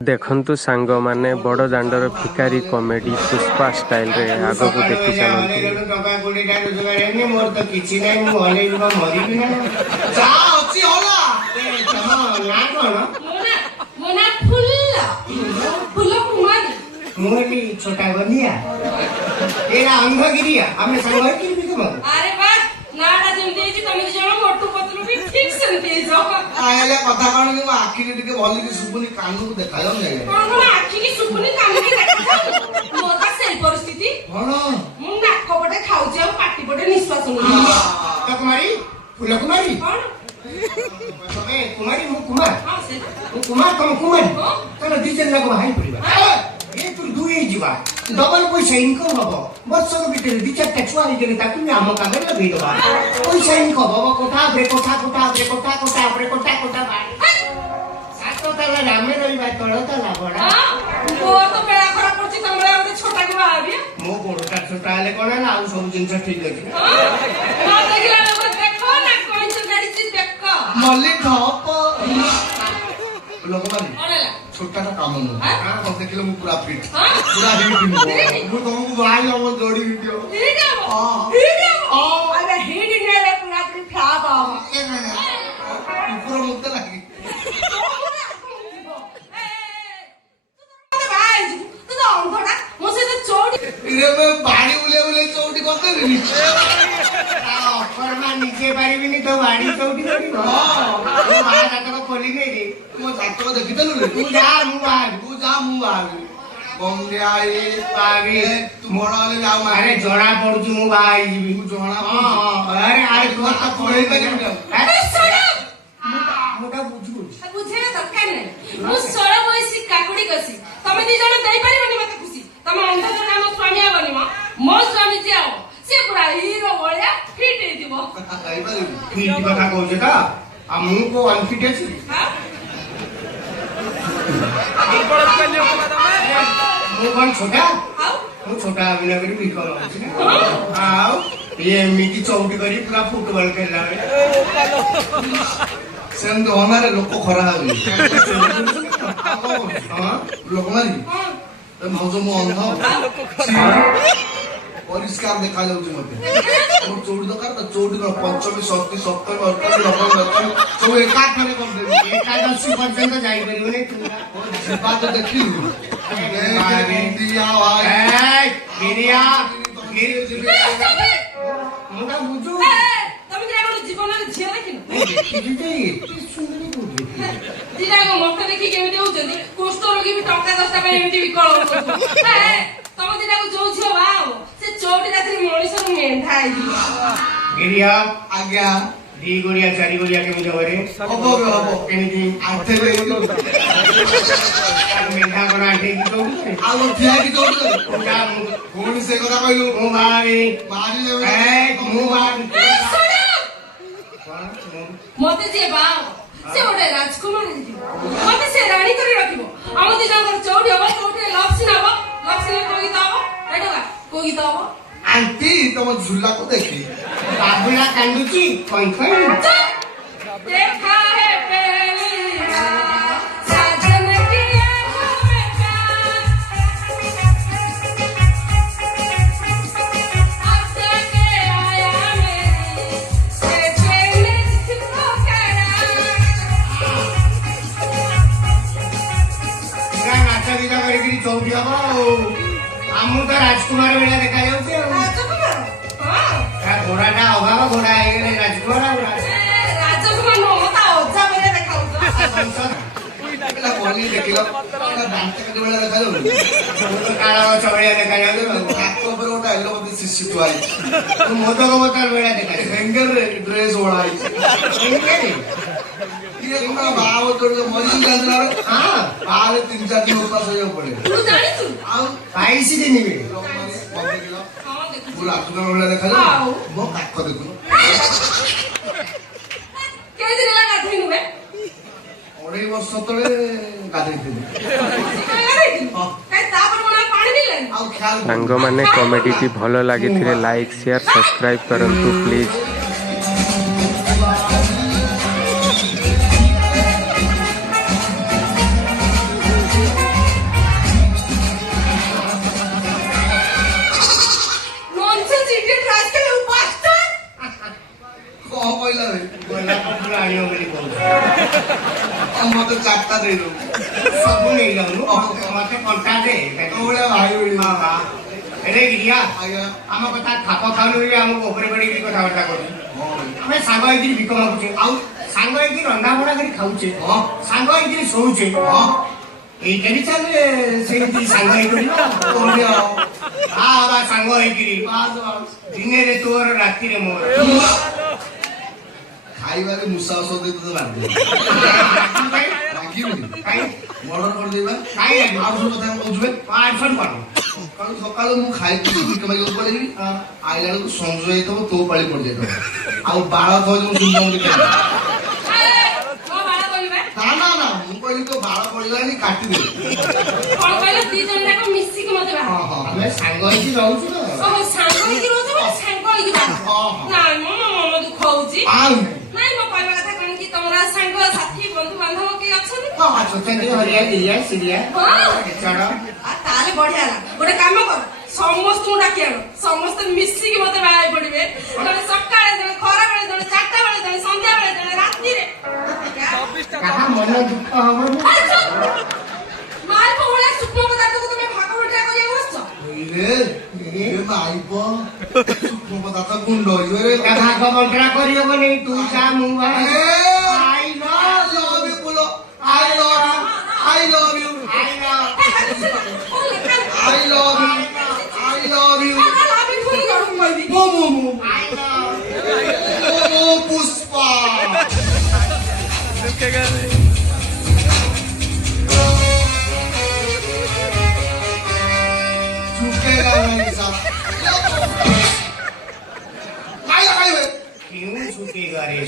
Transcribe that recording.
देखंतु सांग माने बड़ दांडर भिकारी कॉमेडी पुष्पा स्टाइल रे आगो को देखि चलंतु टका कोटी टा रोजगार हेनी मोर तो किछि नै मु हले जुबा मरि भी ना जा अछि होला ए तम ना कोन मोना फुल कुमार मोली छोटा बनिया एरा अंधगिरिया हमें संग कि भी तुम अरे बा नाडा जेमते छि तमे जण मोटू पतलू भी ठीक सेमते जो आले कथा कोन कि आखि के टिके भली कि सुपुनी कानु को देखायो नै कोन आखि की सुपुनी कानु की देखा मोता से परिस्थिति कोन मु नाक पटे खाउछि और पाटी पटे निश्वास नै तो कुमारी फूल कुमारी कोन ए कुमारी मु कुमार हां से मु कुमार तुम कुमारी चलो दी जन लगो भाई परिवार ए तू दुई जीवा डबल पैसा इनकम हबो वर्षक भीतर दी चारटा छुआ हेले ताकू ने हम काम लगे दबा पैसा इनकम हबो कोठा ब्रे कोठा सातो तला रामे रही बात तळ तला बडा वो तो बेड़ा खराब पड़छि तमरे ओते छोटा के बाबी मो गोडटा छोटा हेले कोन ना आ सब जिंस ठीक अछि ना देखिला लोग देखो ना कोन से गाड़ी चीज देखो मल्ली ठप लोक मारी ओरेला छोटा सा काम न हां तो देखिलो मु पूरा फिट हां पूरा हिट मु तुमको भाई हम जोड़ी वीडियो ठीक है हां अरे हिट ने रे पूरा की फ्लाप आ पूरा मुक्त लगी रे मैं बाड़ी उले चौड़ी करते रे ऑफर नीचे पारिबिनी तो बाड़ी चौटी करी हां मा जातक खोली नै रे मो जातक देखितलु रे तू जा मु बाग बंदिया ए बागी तू मोड़ा ले जाओ अरे जणा पडुछु मु बाई जीबी तू जोणा हां अरे तू तो पड़े के अरे सोना मोटा बुझु बुझे दरकार नै मु सोळा बयसी काकुडी कसी तमे दी जण देई परिबनी मते खुशी तमे अंधा जण मो स्वामी आबनी मो स्वामी जे आओ से पूरा हीरो भलिया फिट हे दिबो आई बारी ठीक कथा कहू छ आ मु को अनफिट अछि हां मु कोन छोटा आओ मु छोटा अभिनय करी भी करो आओ ये मिकी चौटी करी पूरा फुटबॉल खेलला सेम तो हमारे लोक खरा हबी हां लोक मारी तो मौजो मो अंधा परिष्कार देखा जाउछ मते मो चौड़ी दरकार त चौड़ी न पंचमी षष्ठी सप्तमी अष्टमी नवमी दशमी सब एका थाने कर देबी एकादशी पर्यंत जाई परिबो नै तू बात तो देखिलु दिया भाई ए गिरिया मोटा बुझु तमे जे कोन जीवन रे झिया देखिन दिना को मोटे देखि केमिति होचंदी कुष्ठ रोगी भी टंका 10 पे एमिति विकल होचंदी तमे दिना को जो झियो बाओ से चोटी रात्री मणिस को मेंढा आइ गिरिया आज्ञा दी गोरिया चारी गोरिया के मुझे बरे हबो केनिति आथे ले मेघा कोना आठे की तो आलो थिया की चौड़ी पूरा कोन से कथा कहलु मु भाई मारी ले ए मु भाई मते जे बाओ से ओडे राजकुमार दिबो मते से रानी करी रखिबो हम दी जंगर चौड़ी हबो चौड़ी लक्ष्मी हबो लक्ष्मी को गीत हबो एडोगा को गीत हबो आंटी तुम झूला को देखी बाबुला कांदुची कोई देखा है पहली साजन की आंखों में प्यार अब जाके आया मेरी से चैन जिसको करार पूरा नाचा गीता करी चौड़ी हबो आमु तो राजकुमार बेला देखा जाउछे राजकुमार हां घोड़ाटा अभाव घोड़ा आइगले राजकुमार राजकुमार नो मता ओझा बेले देखाउछ पहला बोली देखिलो पहला दांत के बेला देखा जाउ काला चौड़िया देखा जाउछे हाथ ऊपर उठा एलो मते शिशु तो आई तू मोदक बोतल बेला देखा हैंगर रे ड्रेस ओढ़ाई ये कोना बाव तोड़ मरी जांदरा हां बाहर 3-4 दिन उपास होय पड़े तू जानी तू आउ 22 दिन में हां देखु पूरा आत्मा बेला देखा जाउ मो काख देखु के दिन लगा थइनु बे 2.5 वर्ष तळे गाधैथिली काय तापर मोना पानी दिले आउ ख्याल सांग माने कॉमेडी टी भलो लागिथिले लाइक शेयर सब्सक्राइब करंतु प्लीज। ସବୁ ନେଇଯାଉନୁ ମତେ କଣ୍ଟା ଦେ ତୋ ଭଳିଆ ଭାଇ ଭଳି ଏରେ ଗିରିଆ ଆଜ୍ଞା ଆମ କଥା ଖାପ ଖାଉନୁ ବୋଲି ଆମକୁ ଉପରେ ପଡିକି କଥାବାର୍ତ୍ତା କରୁଛୁ ହଁ ଭାଇ। ଆମେ ସାଙ୍ଗ ହେଇକିରି ଭିକ ମାଗୁଛେ ଆଉ ସାଙ୍ଗ ହେଇକି ରନ୍ଧା ବଢା କରି ଖାଉଛେ ହଁ ସାଙ୍ଗ ହେଇକିରି ଶୋଉଛେ ହଁ ଏଇଟା ବି ଚାଲେ ସେମିତି ସାଙ୍ଗ ହେଇକରି କୋଉଠି ଆଉ ବା ସାଙ୍ଗ ହେଇକିରି ବାସ୍ ବାସ୍। ଦିନରେ ତୋର ରାତିରେ ମୋର ଖାଇବାରେ ମୂଷା ଔଷଧ ଦେଇ ତୋତେ ମାରିଦେବି ରାଗିବିନି ମର୍ଡର କରିଦେଇବା କାଇଁ ଲାଗିବ? ଆଉ ସବୁ କଥା କହୁଛୁ ବେ ଆଡ୍ସନ୍ କର ସକାଳୁ ସକାଳୁ ମୁଁ ଖାଇକି ଭିକ ମାଗିବାକୁ ପଳେଇବି ଆଇଲା ବେଳକୁ ସଞ୍ଜ ହେଇଥିବ ତୋ ପାଳି ପଡିଯାଇଥିବ ଆଉ ବାଳ ଥବ ମୁଁ ସୁନ୍ଦର ଦେଖେ ମୋ ବାଳ କହିବା ନା ନା ନା ମୁଁ କହିଲି ତୋ ବାଳ ପଡିଗଲାଣି କାଟିଦେ କଣ କହିଲ ଦି ଜଣ ଯାକ ମିଶିକି ମତେ ବାହା ହଁ ହଁ ଆମେ ସାଙ୍ଗ ହେଇକି ରହୁଛୁ ତ ଓହୋ ସାଙ୍ଗ ହେଇକି ରହୁଛ ମାନେ ସାଙ୍ଗ ହେଇକି ବାହା ହଁ ହଁ ନାଇଁ ମୋ ମନ ଦୁଃଖ ହଉଛି ଆଉ ନାଇଁ ମୋ କହିବା କଥା କଣ କି ତମର ସାଙ୍ଗ ସାଥୀ ବନ୍ଧୁ ବାନ୍ଧବ କେହି ଅଛନ୍ତି ହଁ ଅଛନ୍ତି ହରିଆ ଗିରିଆ ସିରିଆ ହଁ ଛାଡ ତାହେଲେ ବଢିଆ ହେଲା ଗୋଟେ କାମ କର ସମସ୍ତଙ୍କୁ ଡାକି ଆଣ ସମସ୍ତେ ମିଶିକି ମତେ ବାହା ହେଇ ପଡିବେ ଜଣେ ସକାଳେ ଜଣେ ଖରାବେଳେ ଜଣେ ଚାରିଟା ବେଳେ ଜଣେ ସନ୍ଧ୍ୟା ବେଳେ ଜଣେ ରାତିରେ କାହା ମନ ଦୁଃଖ ହବନି ମାଲ ଭଳିଆ ସୂକ୍ଷ୍ମ ପଦାର୍ଥକୁ ତୁମେ ଭାଗ ବଣ୍ଟା କରିବାକୁ ବସଛ ଏ ମାଇପ ସୂକ୍ଷ୍ମ ପଦାର୍ଥ ଗୁଣ୍ଡ ହେଇଯିବ ଭାଗ ବଣ୍ଟରା କରିହବନି ତୁ ଯା ମୁଁ I love you, Pulo. I love you. I love you. I love you. I love you. Momo. Momo Puspa. झुकेगा नहीं साला क्यों झुकेगा रे